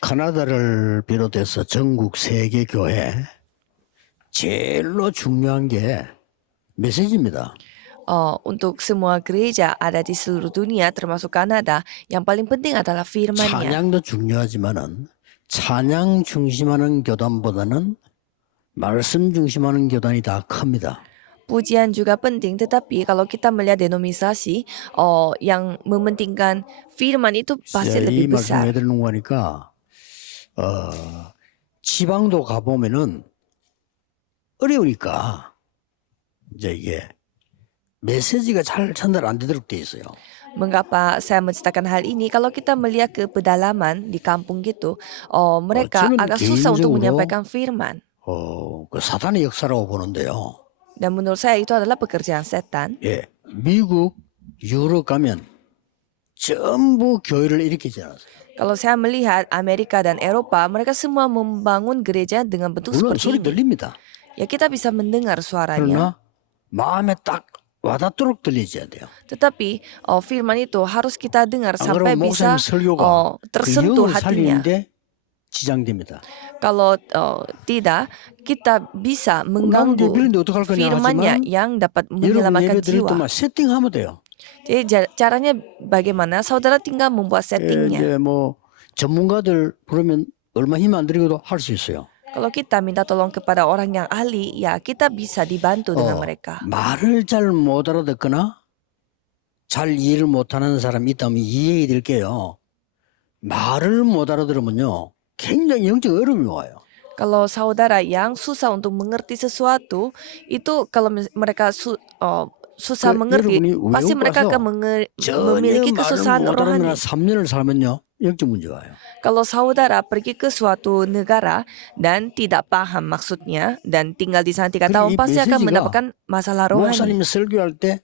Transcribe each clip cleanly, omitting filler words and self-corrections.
카나다를 비롯해서 전국 세계 교회 제일로 중요한 게 메시지입니다. Untuk semua gereja ada di seluruh dunia termasuk Kanada, yang paling penting adalah firman-Nya. 찬양도 중요하지만은 찬양 중심하는 교단보다는 말씀 중심하는 교단이 다 큽니다. Pujian juga penting, tetapi kalau kita melihat denominasi yang mementingkan firman itu pasti 이 lebih 말씀 왜 besar. 드리는 거니까 지방도 가보면은 어려우니까 이제 이게 메시지가 잘 전달 안 되도록 돼 있어요. Mengapa saya menceritakan hal ini? Kalau kita melihat ke pedalaman di kampung gitu, mereka 저는 agak susah untuk 개인적으로 menyampaikan firman. 그 사탄의 역사라고 보는데요. Dan menurut saya itu adalah pekerjaan setan. 예, 미국, 유럽 가면 전부 교회를 일으키지 않았어요. Kalau saya melihat Amerika dan Eropa, mereka semua membangun gereja dengan bentuk 물론 seperti 소리 ini. 들립니다. Ya kita bisa mendengar suaranya. 그러나 마음에 딱 와닿도록 들리셔야 돼요. Tetapi firman itu harus kita dengar 안 sampai 그러면 bisa 목사님 설교가 그 tersentuh 영을 hatinya. 살리는데 지장됩니다. Kalau tidak, kita bisa 나는 mengganggu 예배인데 어떡할 거냐 firman-Nya 하지만 yang dapat 여러분 menyelamatkan 예배 드릴 jiwa. 때만 세팅하면 돼요. Jadi caranya bagaimana? Saudara tinggal membuat settingnya. 이제 뭐 전문가들 부르면 얼마 힘 안 들이고도 할 수 있어요. Kalau kita minta tolong kepada orang yang ahli, ya kita bisa dibantu dengan mereka. 말을 잘 못 알아듣거나 잘 이해를 못하는 사람이 있다면 이해해 드릴게요. 말을 못 알아들으면요 굉장히 영적 어려움이 와요. Kalau saudara yang susah untuk mengerti sesuatu, itu kalau mereka susah mengerti, 여러분이 pasti 외국 mereka 가서 akan 전혀 memiliki 말을 kesusahan 못 rohani. 알아듣는 3년을 살면요 영적 문제가 와요. Kalau saudara pergi ke suatu negara dan tidak paham maksudnya dan tinggal di sana 3 그리고 tahun, 이 pasti akan 메시지가 mendapatkan masalah rohani. 목사님이 설교할 때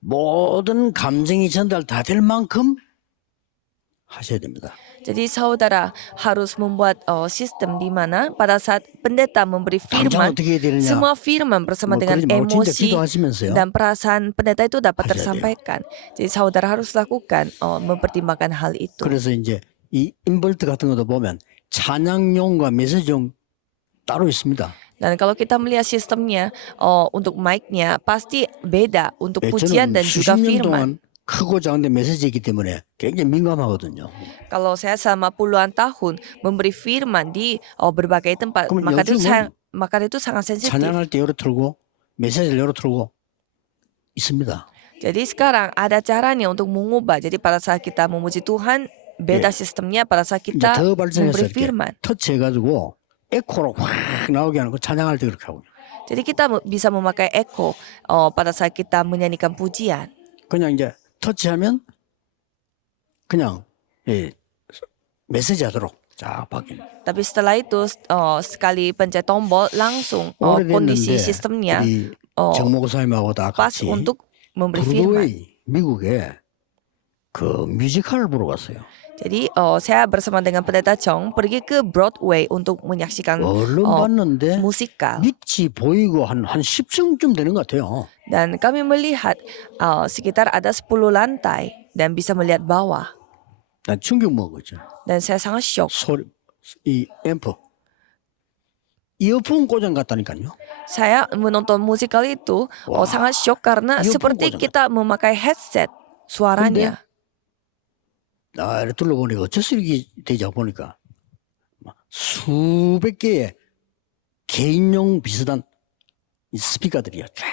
모든 감정이 전달 다 될 만큼 하셔야 됩니다. Jadi saudara harus membuat sistem di mana pada saat pendeta memberi 당장 firman, 어떻게 해야 되느냐? semua firman bersama 뭐 dengan 그러지 말고 진짜 emosi 기도하시면서요. dan perasaan pendeta itu dapat 하셔야 돼요. tersampaikan. Jadi saudara harus lakukan mempertimbangkan hal itu. 그래서 이제 이 인벌트 같은 것도 보면 찬양용과 메시지용 따로 있습니다. Dan kalau kita melihat sistemnya untuk mic-nya pasti beda untuk 예, pujian 저는 dan juga 수십 년 firman. 동안 크고 작은데 메시지이기 때문에 굉장히 민감하거든요. Kalau saya selama puluhan tahun memberi firman di berbagai tempat, 그럼 maka 요즘은 itu sangat sensitif. 찬양할 때 열어 틀고 메시지를 열어 틀고 있습니다. Jadi sekarang ada caranya untuk mengubah. Jadi pada saat kita memuji Tuhan, beda sistemnya pada saat 이제 kita 더 발전해서 memberi 이렇게 firman. 터치해가지고 에코로 확 나오게 하는 거 찬양할 때 그렇게 하고 Jadi kita bisa memakai echo pada saat kita menyanyikan pujian. 그냥 이제 터치하면 그냥 예, 메시지 하도록 쫙 바뀌는. Tapi setelah itu sekali pencet tombol langsung kondisi sistemnya 우리 정 목사님하고 다 pas 같이 untuk memberi firman. 브로드웨이 미국에 그 뮤지컬을 보러 갔어요. Jadi saya bersama dengan pendeta Chong pergi ke Broadway untuk menyaksikan 얼른 봤는데 musikal. 밑이 보이고 한 10층쯤 되는 것 같아요. Dan kami melihat sekitar ada 10 lantai dan bisa melihat bawah. 난 충격 먹은 거죠. Dan saya sangat shock. 소리, 이 앰프, 이어폰 고장 같다니까요. Saya menonton musikal itu sangat shock karena Earphone seperti 꽂아놨다. kita memakai headset suaranya. 나 이렇게 둘러보니까 어째서 이렇게 되지 보니까 막 수백 개의 개인용 비슷한 이 스피커들이 쫙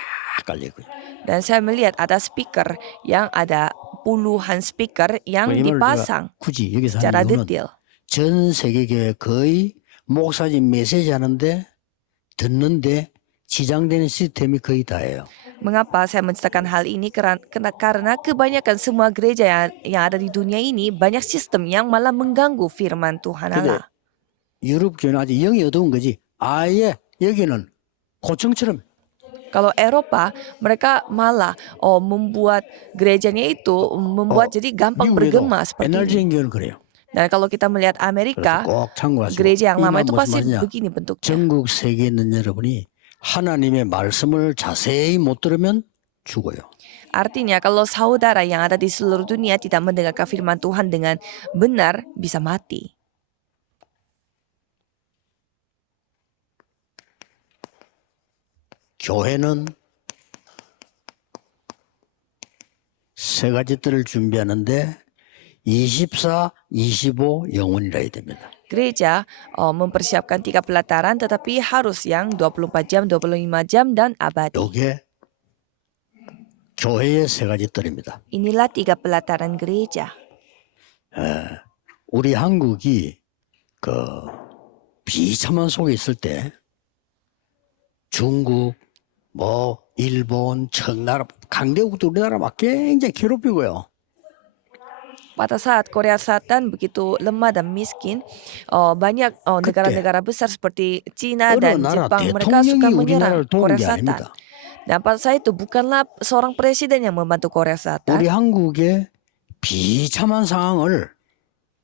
깔려있고요. Dan saya melihat ada speaker yang ada puluhan speaker yang dipasang 굳이 여기서 secara 하는 이유는 detail. 전 세계교회 거의 목사님 메시지 하는데 듣는데 지장되는 시스템이 거의 다예요. Mengapa saya menceritakan hal ini? Karena kebanyakan semua gereja yang ada di dunia ini banyak sistem yang malah mengganggu firman Tuhan 근데 Allah. 유럽 교회는 아직 영이 어두운 거지. 아예 여기는 고층처럼 Kalau Eropa, mereka malah membuat gerejanya itu membuat jadi gampang 미국에도 bergema seperti ini. NRG인 교회는 그래요. Dan kalau kita melihat 그래서 Amerika, 꼭 참고하시고 gereja yang 이 lama 말 itu 무슨 pasti 말이냐. begini bentuknya. 전국 세계에 있는 여러분이 하나님의 말씀을 자세히 못 들으면 죽어요. Artinya kalau saudara yang ada di seluruh dunia tidak mendengarkan firman Tuhan dengan benar, bisa mati. 교회는 세 가지 뜰을 준비하는데 24, 25 영혼이라 해야 됩니다. Gereja mempersiapkan 3 pelataran tetapi harus yang 24 jam, 25 jam dan abadi. 요게 교회의 세 가지 뜰입니다. Inilah 3 pelataran gereja. 우리 한국이 그 비참한 속에 있을 때 중국, 뭐 일본, 청나라, 강대국도 우리나라 막 굉장히 괴롭히고요. Pada saat Korea Selatan begitu lemah dan miskin, banyak negara-negara besar seperti Cina 어느 dan 나라 Jepang mereka suka 대통령이 menyerang 우리나라를 도운 Korea 게 Selatan. 아닙니다. Dan pada saat itu bukanlah seorang presiden yang membantu Korea Selatan. 우리 한국의 비참한 상황을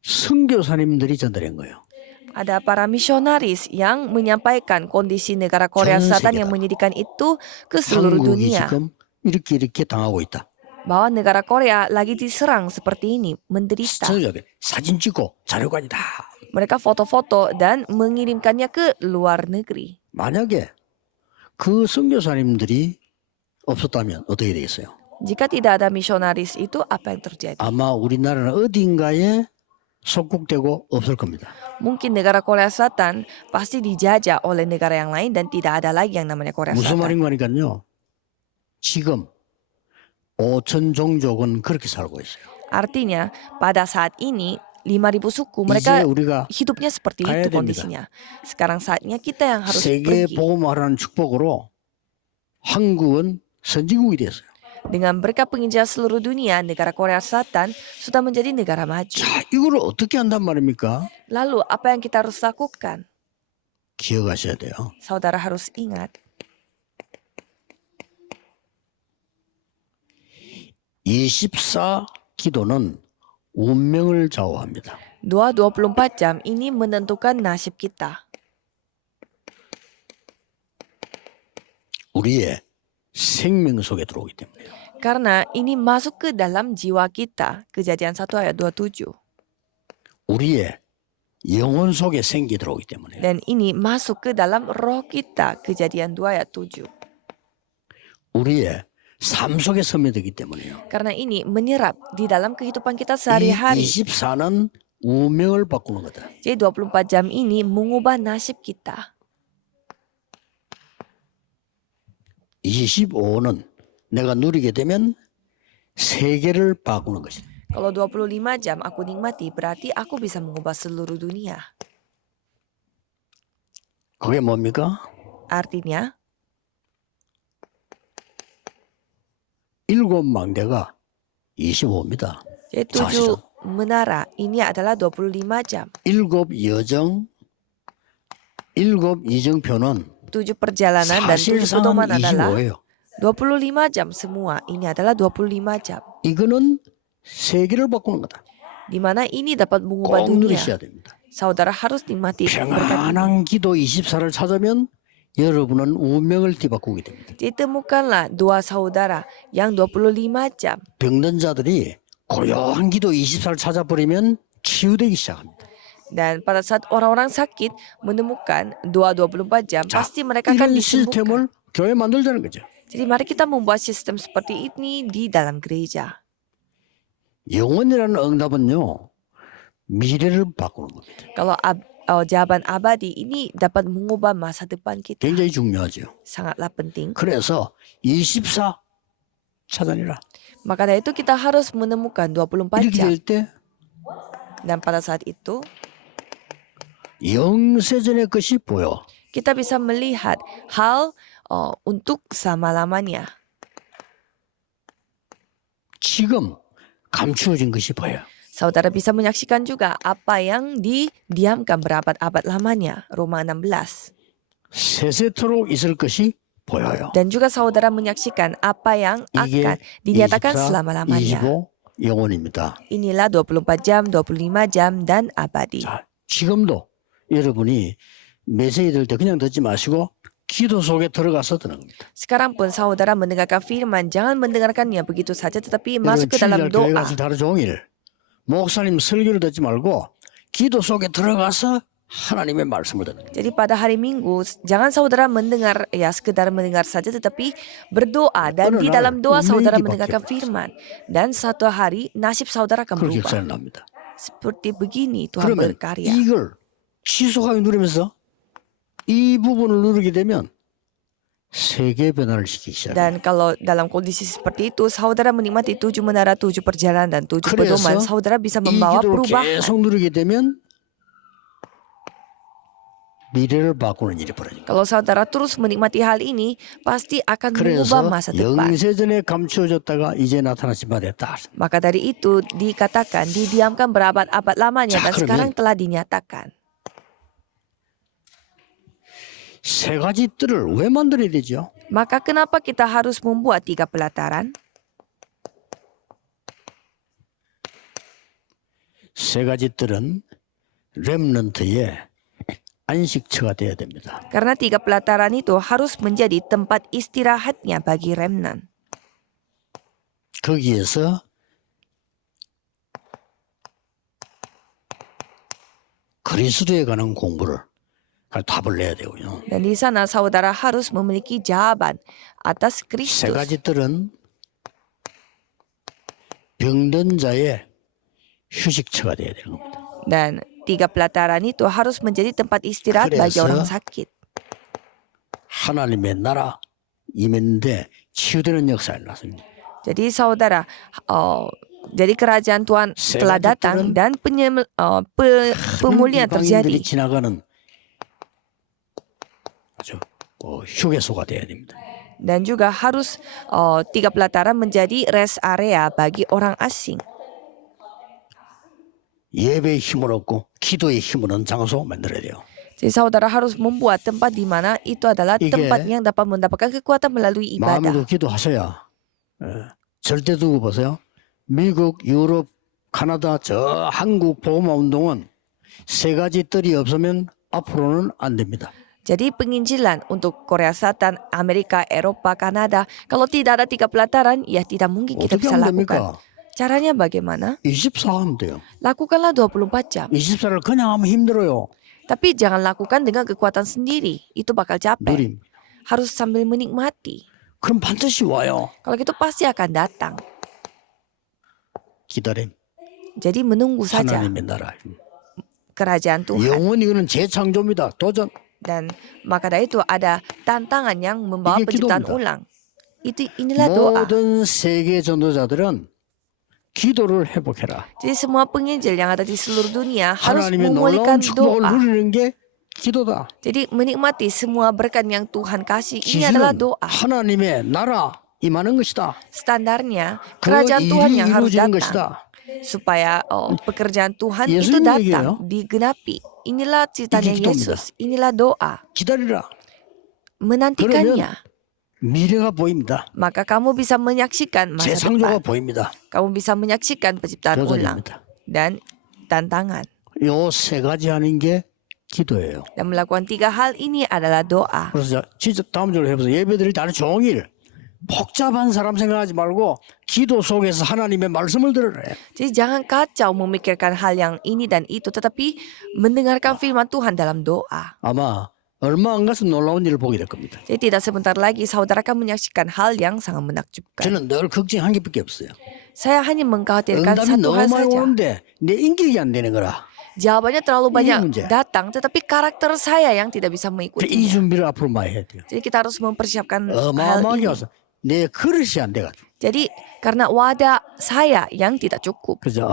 선교사님들이 전달한 거예요. Ada para misionaris yang menyampaikan kondisi negara Korea 전 Selatan 세계다. yang menyedihkan itu ke seluruh 한국이 dunia. 지금 이렇게 당하고 있다. Bahwa negara Korea lagi diserang seperti ini, menderita. 저녁에 사진 찍고 자료관이 다. Mereka foto-foto dan mengirimkannya ke luar negeri. 만약에 그 선교사님들이 없었다면 어떻게 되겠어요? Jika tidak ada misionaris itu, apa yang terjadi? 아마 우리나라는 어딘가에 속국되고 없을 겁니다. Mungkin negara Korea Selatan pasti dijajah oleh negara yang lain dan tidak ada lagi yang namanya Korea 무슨 Selatan. 말인가 하니까요. 지금 5천 종족은 그렇게 살고 있어요. Artinya, pada saat ini 5.000 suku 이제 mereka 우리가 hidupnya seperti 가야 itu 됩니다. kondisinya. Sekarang saatnya kita yang harus 세계 pergi. 복음화라는 축복으로 한국은 선진국이 됐어요. Dengan berkat penginjilan seluruh dunia, negara Korea Selatan sudah menjadi negara maju. 자, 이거를 어떻게 한단 말입니까? Lalu apa yang kita harus lakukan? 기억하셔야 돼요. Saudara harus ingat, 24 기도는 운명을 좌우합니다. doa 24 jam ini menentukan nasib kita. 우리의 생명 속에 들어오기 때문에요. Karena ini masuk ke dalam jiwa kita. Kejadian 1 ayat 27. 우리의 영혼 속에 생기 들어오기 때문에요. Dan ini masuk ke dalam roh kita. Kejadian 2 ayat 7. 우리의 삶 속에 스며들기 때문에요. Karena ini menyerap di dalam kehidupan kita 이 sehari-hari. 24는 운명을 바꾸는 거다. Jadi 24 jam ini mengubah nasib kita. 25는 내가 누리게 되면 세계를 바꾸는 것이다. Kalau 25 jam aku nikmati, berarti aku bisa mengubah seluruh dunia. 그게 뭡니까? Artinya, 7 망대가 25입니다. jadi 7 menara ini adalah 25 jam. 7 여정, 7 이정표는 7 perjalanan dan 7 사실상은 pedoman adalah 25예요. 25 jam semua. Ini adalah 25 jam. 이거는 세계를 바꾸는 거다. Di mana ini dapat mengubah 꼭 dunia. 누리셔야 됩니다. Saudara harus nikmati berkat ini. 평안한 기도 24를 찾으면 여러분은 운명을 뒤바꾸게 됩니다. Jadi temukanlah doa saudara yang 25 jam. 병든 자들이 고요한 기도 24를 찾아버리면 치유되기 시작합니다. Dan pada saat orang-orang sakit menemukan doa 24 jam, 자, pasti mereka akan 이런 disembuhkan. 시스템을 교회 만들자는 거죠. Jadi mari kita membuat sistem seperti ini di dalam gereja. 영원이라는 응답은요, 미래를 바꾸는 겁니다. Kalau jawaban abadi ini dapat mengubah masa depan kita. 굉장히 중요하죠. Sangatlah penting. 그래서 24 찾아내라. Maka dari itu kita harus menemukan 24 이렇게 jam. 될 때 Dan pada saat itu 영세전의 것이 보여. kita bisa melihat hal untuk selama-lamanya. 지금 감추어진 것이 보여. Saudara bisa menyaksikan juga apa yang didiamkan berabad-abad lamanya. Roma 16. 세세토록 있을 것이 보여요. Dan juga saudara menyaksikan apa yang 이게 akan dinyatakan 24, selama-lamanya. 25 영혼입니다. Inilah 24 jam, 25 jam, dan abadi. 자, 지금도 여러분이 메시지 들 때 그냥 듣지 마시고 기도 속에 들어가서 듣는 겁니다. Sekarang pun saudara mendengarkan firman, jangan mendengarkannya begitu saja tetapi 여러분 masuk ke dalam 주일날 교회 doa. 가서 하루 종일 목사님 설교를 듣지 말고 기도 속에 들어가서 하나님의 말씀을 듣는 거예요. Jadi pada hari Minggu, jangan saudara mendengar ya sekedar mendengar saja, tetapi berdoa dan 어느 di 날 dalam doa saudara 운명이 mendengarkan 바뀌어버렸어요. firman dan satu hari nasib saudara akan 그렇게 berubah. 역사를 납니다. Seperti begini Tuhan 그러면 berkarya. 이걸 지속하게 누리면서 이 부분을 누르게 되면 세계 변화를 시키기 시작해요. Dan kalau dalam kondisi seperti itu, saudara menikmati 7 menara, 7 perjalanan, dan 7 pedoman, 그래서 saudara bisa 이 membawa 기도를 perubahan. 계속 누리게 되면 미래를 바꾸는 일이 벌어집니다. Kalau saudara terus menikmati hal ini, pasti akan 그래서 mengubah masa depan. 영세전에 감추어졌다가 이제 나타나신 바 됐다. Maka dari itu dikatakan didiamkan berabad-abad lamanya 자, dan 그러면 sekarang telah dinyatakan. 세 가지 뜰을 왜 만들어야 되죠? Maka kenapa kita harus membuat 3 pelataran? 세 가지 뜰은 렘넌트의 안식처가 되어야 됩니다. Karena 3 pelataran itu harus menjadi tempat istirahatnya bagi remnant. 거기에서 그리스도에 관한 공부를 답을 내야 되고요. Dan di sana saudara harus memiliki jawaban atas 세 Kristus. 가지 뜰은 병든 자의 휴식처가 되어야 되는 겁니다. Dan 3 pelataran itu harus menjadi tempat istirahat bagi 그래서 orang sakit. 하나님의 나라 임했는데 치유되는 역사를 났습니다. Jadi saudara, jadi kerajaan Tuhan telah datang dan pemulihan terjadi. 이방인들이 지나가는 아주 휴게소가 되어야 됩니다. Dan juga harus 3 pelataran menjadi rest area bagi orang asing. 예배의 힘을 얻고 기도의 힘을 얻는 장소 만들어야 돼요. Jadi saudara harus membuat tempat di mana itu adalah 이게 tempat yang dapat mendapatkan kekuatan melalui ibadah. 마음으로 기도하셔야 절대 두고 보세요. 미국, 유럽, 카나다, 저 한국 보호마 운동은 세 가지 뜰이 없으면 앞으로는 안 됩니다. Jadi penginjilan untuk Korea Selatan, Amerika, Eropa, Kanada, kalau tidak ada 3 pelataran, ya tidak mungkin kita 어떻게 bisa 하면 lakukan. 됩니까? Caranya bagaimana? 24 하면 돼요. Lakukanlah 24 jam. 24를 그냥 하면 힘들어요. Tapi jangan lakukan dengan kekuatan sendiri. Itu bakal capek. 누림. Harus sambil menikmati. 그럼 반드시 와요. Kalau gitu pasti akan datang. 기다림. Jadi menunggu saja 하나님의 나라. kerajaan Tuhan. 영원히 이거는 재창조입니다. 도전. Dan maka dari itu ada tantangan yang membawa 이게 penciptaan 기도입니다. ulang. Inilah doa. 모든 세계 전도자들은 기도를 회복해라. Jadi semua penginjil yang ada di seluruh dunia harus 하나님의 놀라운 memulihkan 축복을 doa. 누리는 게 기도다. Jadi menikmati semua berkat yang Tuhan kasih. Ini adalah 기준은 doa. 하나님의 나라 임하는 것이다. Standarnya 그 kerajaan Tuhan 일이 yang harus 이루어지는 datang. 것이다. Supaya pekerjaan Tuhan 예수님 itu datang, 얘기예요. digenapi. Inilah ceritanya 이게 기도입니다. Yesus. Inilah doa. 기다리라. Menantikannya. 미래가 보입니다. Maka kamu bisa menyaksikan masa 재창조가 depan. 보입니다. Kamu bisa menyaksikan penciptaan ulang. 도전입니다. Dan tantangan. 요 세 가지 하는 게 기도예요. Dan melakukan 3 hal ini adalah doa. 그래서 진짜 다음 주로 해보세요. 예배 드릴 때 하루 종일 복잡한 사람 생각하지 말고 기도 속에서 하나님의 말씀을 들으래. Jadi jangan kacau memikirkan hal yang ini dan itu, tetapi mendengarkan firman Tuhan dalam doa. 아마 얼마 안 가서 놀라운 일을 보게 될 겁니다. Jadi tidak sebentar lagi saudara akan menyaksikan hal yang sangat menakjubkan. 저는 늘 걱정 한 개밖에 없어요. Saya hanya mengkhawatirkan 응답이 satu 너무 hal 많이 saja. 오는데 내 인격이 안 되는 거라. Jawabannya terlalu banyak 문제야. datang, tetapi karakter saya yang tidak bisa 이 mengikutinya. 준비를 앞으로 많이 해야 돼요. Jadi kita harus mempersiapkan hal 어마어마하게 ini. 와서 내 그릇이 안 돼가지고. Jadi karena wadah saya yang tidak cukup. 그래서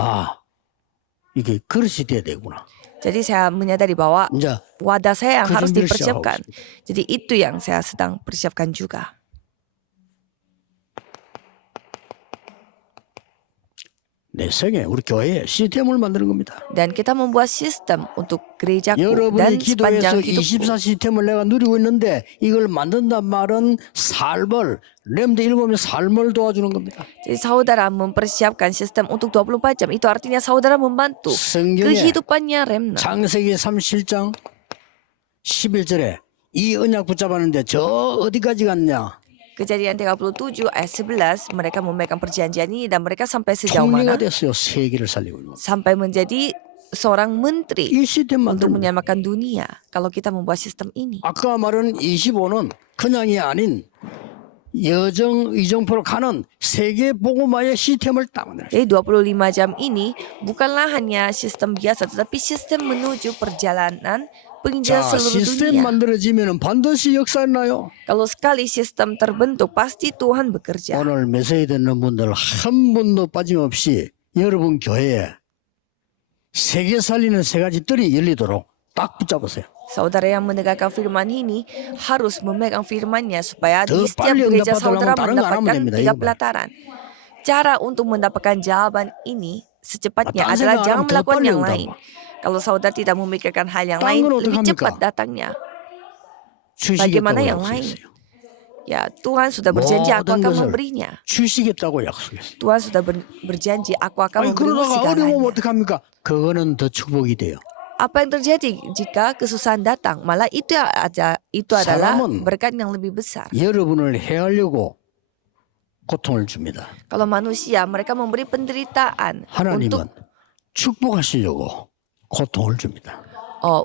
이게 그릇이 돼야 되구나. Jadi saya menyadari bahwa 이제 wadah saya yang 그 harus 준비를 dipersiapkan. 시작하고 Jadi itu yang saya sedang persiapkan juga. 내 생에 우리 교회에 시스템을 만드는 겁니다. Dan kita membuat sistem untuk gerejaku 여러분이 dan 기도해서 sepanjang hidupku. 24 시스템을 내가 누리고 있는데 이걸 만든단 말은 삶을 렘드 일곱의 삶을 도와주는 겁니다. Jadi saudara mempersiapkan sistem untuk 24 jam. Itu artinya saudara membantu 성경에 kehidupannya remnant. 창세기 37장 11절에 이 언약 붙잡았는데 저 어디까지 갔냐? Kejadian 37 ayat 11 mereka memegang perjanjian ini dan mereka sampai sejauh 통일가 mana? 됐어요. 세계를 살리고 있는. Sampai menjadi seorang menteri 이 시스템 untuk 만듭니다. menyamakan dunia kalau kita membuat sistem ini. 아까 말한 25는 그냥이 아닌 여정 이정표로 가는 세계 복음화의 시스템을 딱 만들어요. Jadi 25 jam ini bukanlah hanya sistem biasa, tetapi sistem menuju perjalanan penginjilan 자, seluruh 시스템 dunia. 만들어지면 반드시 역사나요. Kalau sekali sistem terbentuk, pasti Tuhan bekerja. 오늘 메시지 듣는 분들 한 분도 빠짐없이 여러분 교회에 세계 살리는 세 가지 뜰이 열리도록 딱 붙잡으세요. Saudara yang menegakkan firman ini harus memegang firmannya supaya 더 di setiap 빨리 gereja 응답받으려면 saudara 다른 거 안 하면 mendapatkan 됩니다. 3 이거 봐요. pelataran. Cara untuk mendapatkan jawaban ini secepatnya 딴 adalah 생각 안 jangan 하면 더 melakukan 빨리 yang 응답. lain. Kalau saudara tidak memikirkan hal yang 딴 lain, 건 lebih 어떡합니까? cepat datangnya. 주시겠다고 Bagaimana yang lain? 약속했어요. Ya, Tuhan sudah berjanji aku 모든 akan 것을 memberinya. 주시겠다고 약속했어요. Tuhan sudah berjanji aku akan 아니 memberimu 그러다가 어려우면 segalanya. 어떡합니까? 그거는 더 축복이 돼요. Apa yang terjadi jika kesusahan datang? Malah itu adalah 사람은 berkat yang lebih besar. 여러분을 해하려고 고통을 줍니다. Kalau manusia mereka memberi penderitaan 하나님은 축복하시려고 고통을 줍니다.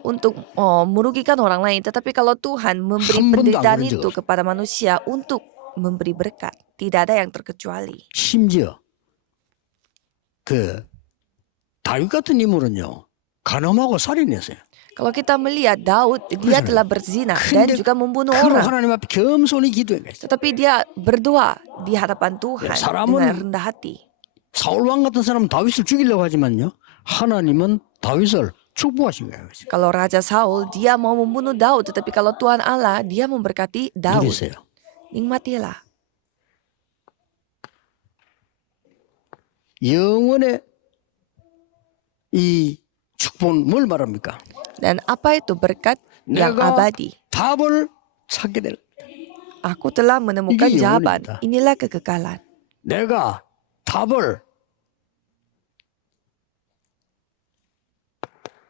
untuk merugikan orang lain, tetapi kalau Tuhan memberi 한 번도 안 penderitaan 그런 적 itu 없어요. kepada manusia untuk memberi berkat, tidak ada yang terkecuali. 심지어 그 다윗 같은 인물은요 간음하고 살인했어요. Kalau kita melihat Daud, dia 그렇잖아요. telah berzina 근데 dan juga membunuh 그로 orang. 하나님 앞에 겸손히 기도한 거예요. Tetapi dia berdoa di hadapan Tuhan 사람은 dengan rendah hati. 사울 왕 같은 사람은 다윗을 죽이려고 하지만요 하나님은 다윗을 축복하신 거예요. Kalau Raja Saul, dia mau membunuh Daud, tetapi kalau Tuhan Allah, dia memberkati Daud. 누리세요. Nikmatilah. 영원의 이 축복은 뭘 말합니까? Dan apa itu berkat yang 내가 abadi? 답을 찾게 될 Aku telah menemukan 이게 jawaban. 영혼입니다. Inilah kekekalan. 내가 답을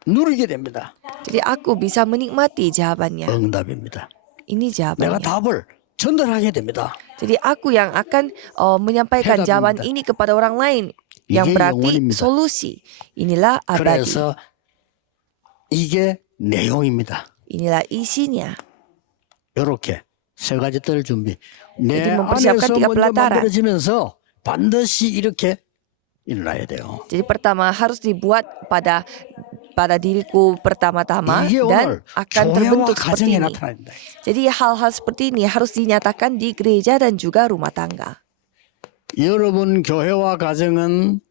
누리게 됩니다. Jadi aku bisa menikmati jawabannya. 응답입니다. Ini 내가 jawabannya. 답을 전달하게 됩니다. Jadi aku yang akan menyampaikan 해답입니다. jawaban ini kepada orang lain. Yang 이게 berarti 영혼입니다. solusi. Inilah abadi. 그래서 이게 내용입니다. Inilah isinya. 이렇게 세 가지 뜰 준비. 내 Jadi mempersiapkan 안에서 3 먼저 pelataran. 만들어지면서 반드시 이렇게 일어나야 돼요. Jadi pertama harus dibuat pada diriku pertama-tama 이게 dan 오늘 akan 교회와 terbentuk 가정에 seperti ini. 나타납니다. Jadi hal-hal seperti ini harus dinyatakan di gereja dan juga rumah tangga. 여러분 교회와 가정은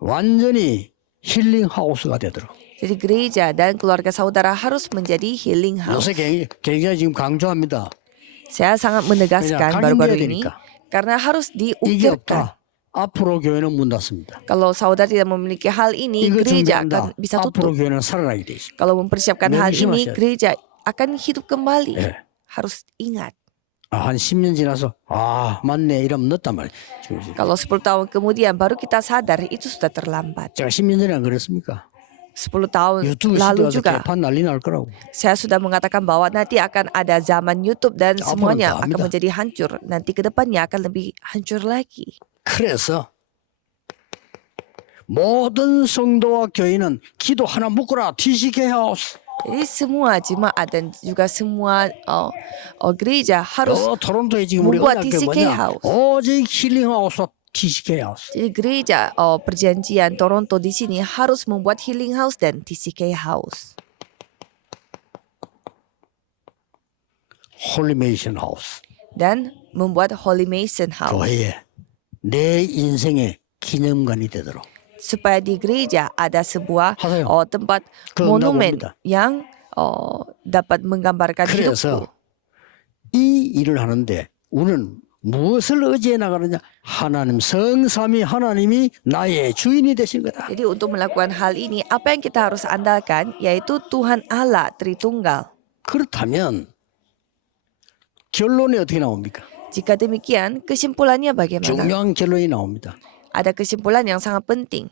완전히 힐링 하우스가 되도록. Jadi gereja dan keluarga saudara harus menjadi healing house. 요새 굉장히 지금 강조합니다. Saya sangat menegaskan 왜냐, baru-baru 강조해야 ini 되니까. karena harus 이게 diukirkan. 없다. 앞으로 교회는 문 닫습니다. Kalau saudara tidak memiliki hal ini, 이거 gereja 준비한다. akan bisa 앞으로 tutup. 교회는 살아나게 돼 있습니다. Kalau mempersiapkan hal ini, 명심하셔야 돼요. gereja akan hidup kembali. 예. Harus ingat. 한 10년 지나서 맞네 이러면 늦단 말이에요. 지금 Kalau 10 tahun kemudian baru kita sadar itu sudah terlambat. 제가 10년 전에 안 그랬습니까? 10 tahun 유튜브 lalu 시대가서 juga 개판 난리 날 거라고. saya sudah mengatakan bahwa nanti akan ada zaman YouTube dan Apa semuanya entah, akan amida. menjadi hancur. Nanti ke depannya akan lebih hancur lagi. 그래서 모든 성도와 교인은 기도 하나 묶어라. TCK 하우스. Jadi semua jemaat dan juga semua gereja harus 토론토에 지금 우리 membuat 언약교 TCK 뭐냐? 하우스. 오직 힐링 하우스와 TCK 하우스. Jadi gereja perjanjian Toronto di sini harus membuat healing house dan TCK house. 홀리 메이션 하우스. Dan membuat Holy Mason house. 교회에 내 인생의 기념관이 되도록. Supaya di gereja ada sebuah 하세요. tempat 그런다고 monumen 봅니다. yang dapat menggambarkan hidupku. 그래서 이 일을 하는데 우리는 무엇을 의지해 나가느냐? 하나님 성삼위 하나님이 나의 주인이 되신 거다. Jadi untuk melakukan hal ini, apa yang kita harus andalkan yaitu Tuhan Allah Tritunggal. 그렇다면 결론이 어떻게 나옵니까? Jika demikian, kesimpulannya bagaimana? 중요한 결론이 나옵니다. Ada kesimpulan yang sangat penting.